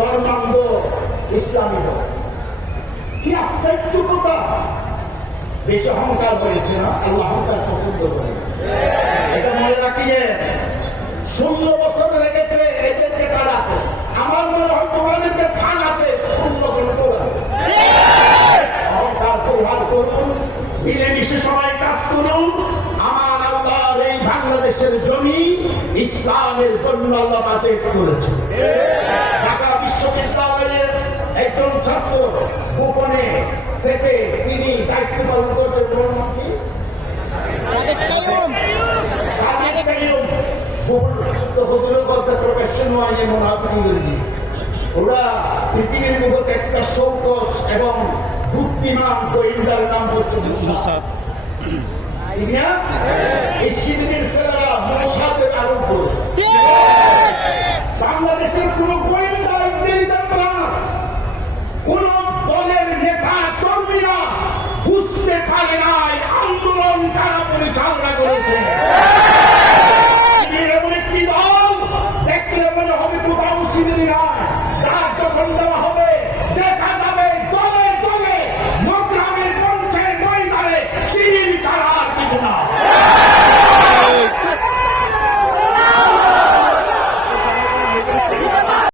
ধর্মান্ধ ইসলামী দল। কি আশ্চর্যতা বেশি অহংকার হয়েছে না? আল্লাহ অহংকার পছন্দ করে। এটা মনে রাখি যে ষোলো বছর লেগেছে এদেরকে তাড়াতে। আমার মনে হয় তোমাদেরকে থানাতে ষোলো ঘণ্টা। অহংকার পরিহার করুন, মিলেমিশে সবাই কাজ করুন। আমার আল্লাহর এই বাংলাদেশের জমি ইসলামের জন্য আল্লাহ বাজেট করেছে। বিশ্ববিদ্যালয়ের একজন ছাত্র গোপনে থেকে তিনি দায়িত্ব পালন করছেন। ওরা পৃথিবীর বুকে একটা এবং বুদ্ধিমান গোয়েন্দার নাম হচ্ছে মুসাদ ঠিক না? এই শিবিরের ছেলেরা মোসাদের আরোপ বাংলাদেশের কোন আন্দোলন তারা পরিচালনা করেছে হবে, কোথাও শিবির নয় রাত হবে, দেখা যাবে, দলে দলে মগ্রামের মঞ্চে ময়দানে শিবির ছাড়া কিছু নয়